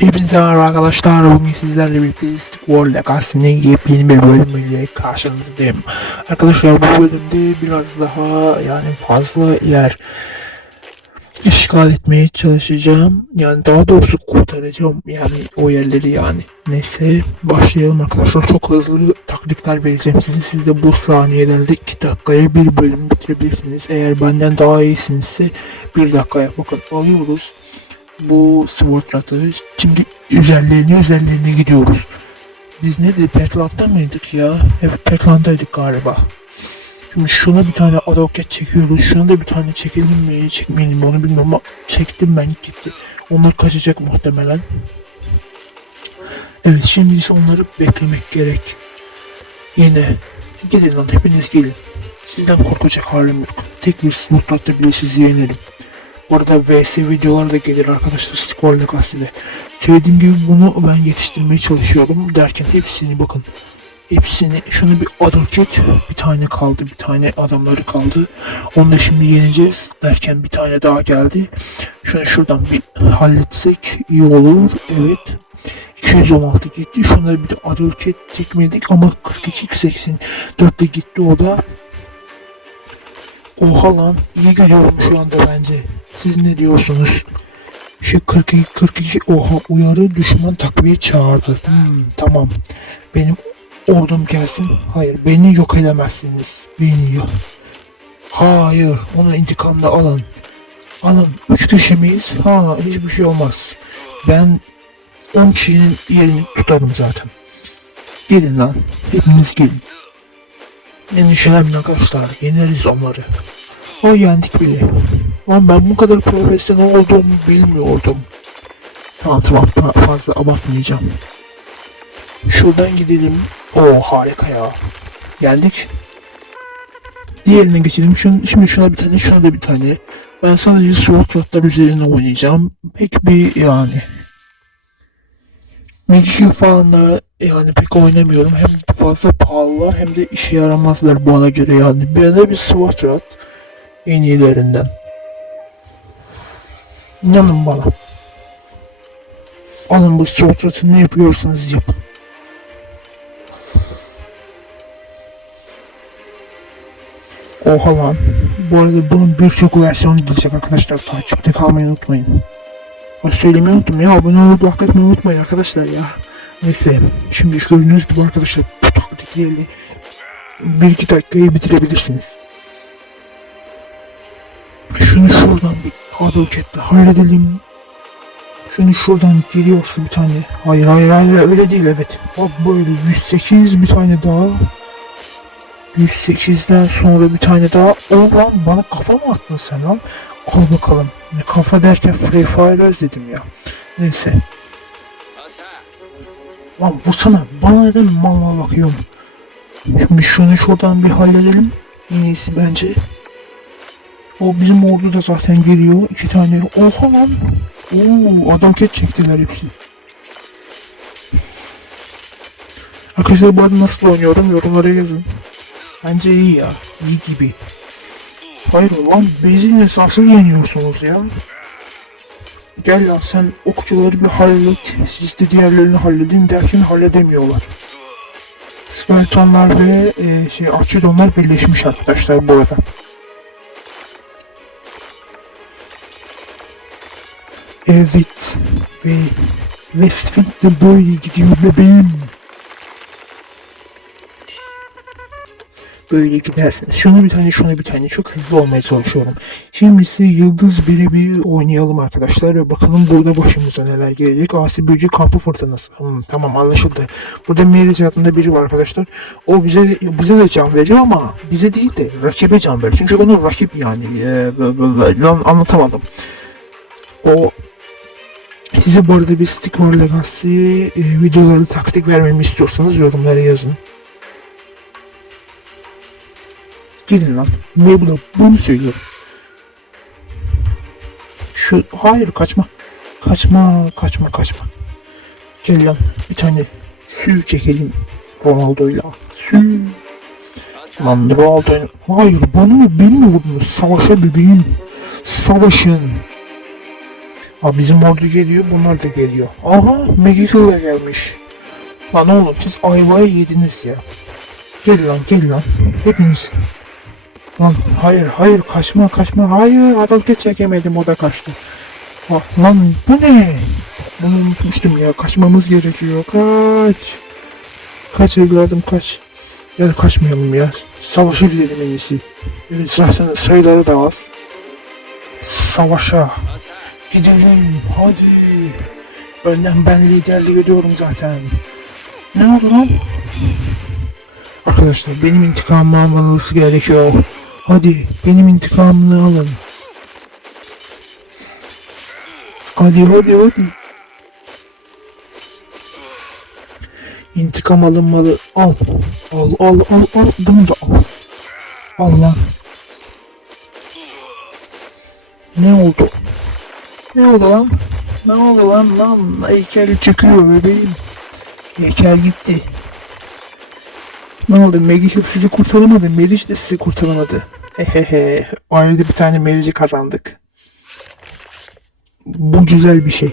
Hepinize merhaba arkadaşlar. Bugün sizlerle birlikte World Legacy'nin yepyeni bir bölümüyle karşınızdayım. Arkadaşlar bu bölümde biraz daha yani fazla yer işgal etmeye çalışacağım. Yani daha doğrusu kurtaracağım yani o yerleri yani. Neyse başlayalım arkadaşlar. Çok hızlı taktikler vereceğim size. Siz de bu saniyelerde 2 dakikaya bir bölüm bitirebilirsiniz. Eğer benden daha iyisinizse 1 dakikaya bakın alıyoruz bu Swordrat'ı. Şimdi üzerlerine üzerlerine gidiyoruz. Biz ne de Petland'da mıydık ya? Evet Petland'daydık galiba. Şimdi şuna bir tane adoket çekiyoruz. Şuna da bir tane çekelim mi çekmeyelim mi onu bilmiyorum ama çektim ben gitti. Onlar kaçacak muhtemelen. Evet şimdi ise onları beklemek gerek. Yine gelin lan hepiniz gelin. Sizden korkacak halim yok. Tek bir Swordrat'ta bile sizi yenerim. Bu VS videolar da gelir arkadaşlar Skor Legacy'de. Söylediğim gibi bunu ben yetiştirmeye çalışıyorum derken hepsini bakın. Hepsini şunu bir adulket bir tane kaldı bir tane adamları kaldı. Onu da şimdi yeneceğiz derken bir tane daha geldi. Şunu şuradan bir halletsek iyi olur. Evet. 216 gitti. Şuna bir de çekmedik ama 42 84'te gitti o da. Oha lan iyi geliyorum şu anda bence. Siz ne diyorsunuz? Şu 42 42 oha uyarı düşman takviye çağırdı. Hmm, tamam. Benim ordum gelsin. Hayır beni yok edemezsiniz. Beni yok. Hayır ona intikamını alın. Alın. Üç kişi miyiz? Ha hiçbir şey olmaz. Ben 10 kişinin yerini tutarım zaten. Gelin lan. Hepiniz gelin. Endişelenmeyin arkadaşlar. Yeneriz onları. O yendik bile. Lan ben bu kadar profesyonel olduğumu bilmiyordum. Tamam tamam fa- fazla abartmayacağım. Şuradan gidelim. O harika ya. Geldik. Diğerine geçelim. Şun, şimdi şuna bir tane, şuna da bir tane. Ben sadece slot rotlar üzerine oynayacağım. Pek bir yani. Magic falan da yani pek oynamıyorum. Hem fazla pahalılar hem de işe yaramazlar bana göre yani. Bir de bir SWAT en iyilerinden. İnanın bana. Alın bu SWAT ne yapıyorsanız yapın. Oha lan. Bu arada bunun birçok versiyonu gelecek arkadaşlar. Takipte kalmayı unutmayın. Bak söylemeyi unuttum ya. Abone olup like atmayı unutmayın arkadaşlar ya. Neyse. Şimdi gördüğünüz gibi arkadaşlar bu taktiklerle bir iki dakikayı bitirebilirsiniz. Şunu şuradan bir advocate'le halledelim. Şunu şuradan geliyorsa bir tane. Hayır hayır hayır öyle değil evet. Bak böyle 108 bir tane daha. 108'den sonra bir tane daha. O lan bana kafa mı attın sen lan? Al bakalım. Kafa derken Free Fire özledim ya. Neyse. Lan vursana. Bana neden mal mal bakıyorum. Şimdi şunu şuradan bir halledelim. En iyisi bence. O bizim ordu da zaten geliyor. İki tane. Oha lan. Oo, adam ket çektiler hepsi. Arkadaşlar bu arada nasıl oynuyorum yorumlara yazın. Bence iyi ya. İyi gibi. Hayır lan bezin esasını yeniyorsunuz ya. Gel lan sen okçuları bir hallet. Siz de diğerlerini halledin derken halledemiyorlar. Spartanlar ve e, şey Archidonlar birleşmiş arkadaşlar bu arada. Evet ve Westfield de böyle gidiyor bebeğim. Böyle gidersiniz. Şunu bir tane şunu bir tane çok hızlı olmaya çalışıyorum. Şimdi ise Yıldız birebir oynayalım arkadaşlar ve bakalım burada başımıza neler gelecek. Asi Büyücü kampı fırtınası. Hmm, tamam anlaşıldı. Burada Meriç adında biri var arkadaşlar. O bize bize de can veriyor ama bize değil de rakibe can veriyor. Çünkü onun rakip yani. Ee, anlatamadım. O Size bu arada bir Stick War Legacy e, videoları taktik vermemi istiyorsanız yorumlara yazın. Gidin lan. Niye bunu, söylüyorum. Şu, hayır kaçma. Kaçma, kaçma, kaçma. Gel lan bir tane sü çekelim Ronaldo'yla. Sü. Lan Ronaldo. Hayır bana mı beni mi vurdunuz? Savaşa bebeğim. Savaşın. Ha bizim ordu geliyor bunlar da geliyor. Aha Magical da gelmiş. Lan oğlum siz ayvayı yediniz ya. Gel lan gel lan. Hepiniz. Lan hayır hayır kaçma kaçma hayır adalket çekemedim o da kaçtı. Ah, lan bu ne? Bunu unutmuştum ya kaçmamız gerekiyor kaç. Kaç evladım kaç. Gel kaçmayalım ya. Savaşır dedim en iyisi. Evet zaten sayıları da az. Savaşa. Gidelim hadi. Önden ben liderliği ediyorum zaten. Ne oldu lan? Arkadaşlar benim intikamımı almanız gerekiyor. Hadi benim intikamını alın. Hadi hadi hadi. İntikam alınmalı. Al. Al al al al. Bunu da al. Al lan. Ne oldu? Ne oldu lan? Ne oldu lan lan? Heykel çıkıyor bebeğim. Heykel gitti. Ne oldu? Magical sizi kurtaramadı. Meriç de sizi kurtaramadı. Hehehe. Ayrıca bir tane Meriç'i kazandık. Bu güzel bir şey.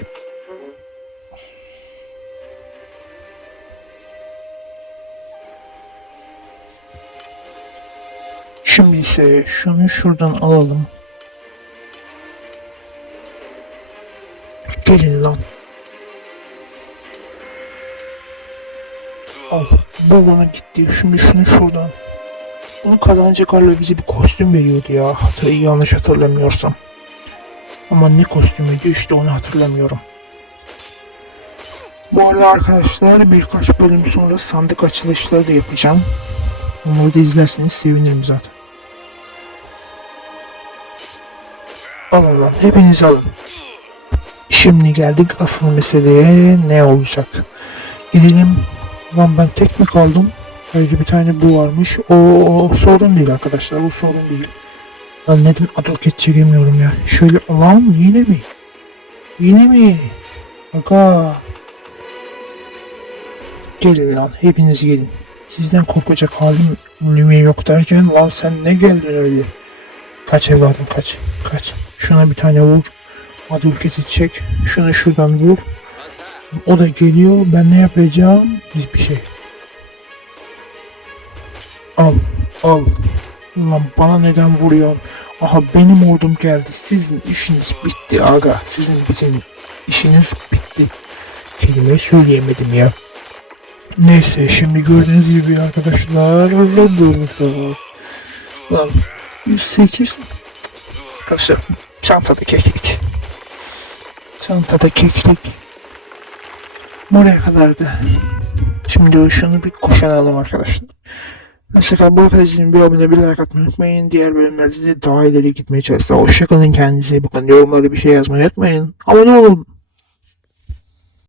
Şimdi ise şunu şuradan alalım. Gelin lan. Al. Bu bana gitti. Şimdi şunu şuradan. Bunu kazanacak Carlo bize bir kostüm veriyordu ya. Hatır, yanlış hatırlamıyorsam. Ama ne kostümüydü işte onu hatırlamıyorum. Bu arada arkadaşlar birkaç bölüm sonra sandık açılışları da yapacağım. Onları da izlerseniz sevinirim zaten. Alın lan hepiniz alın. Şimdi geldik asıl meseleye ne olacak? Gidelim. Lan ben tek mi kaldım? Ayrıca bir tane bu varmış. O, sorun değil arkadaşlar. O sorun değil. Lan neden adoket çekemiyorum ya? Şöyle lan yine mi? Yine mi? Aga. Gelin lan hepiniz gelin. Sizden korkacak halim lüme yok derken lan sen ne geldin öyle? Kaç evladım kaç. Kaç. Şuna bir tane vur. Adolketi çek. Şunu şuradan vur. O da geliyor. Ben ne yapacağım? Hiçbir şey. Al. Al. Ulan bana neden vuruyorsun? Aha benim ordum geldi. Sizin işiniz bitti aga. Sizin bizim işiniz bitti. Kelime söyleyemedim ya. Neyse şimdi gördüğünüz gibi arkadaşlar. Lan 108 Arkadaşlar çantada keklik. Çantada keklik. Buraya kadardı. Şimdi şunu bir kuşanalım arkadaşlar. Mesela bu arkadaşın bir abone bir like atmayı unutmayın. Diğer bölümlerde de daha ileri gitmeye çalışacağız. Hoşçakalın kendinize bakın. Yorumlara bir şey yazmayı unutmayın. Abone olun.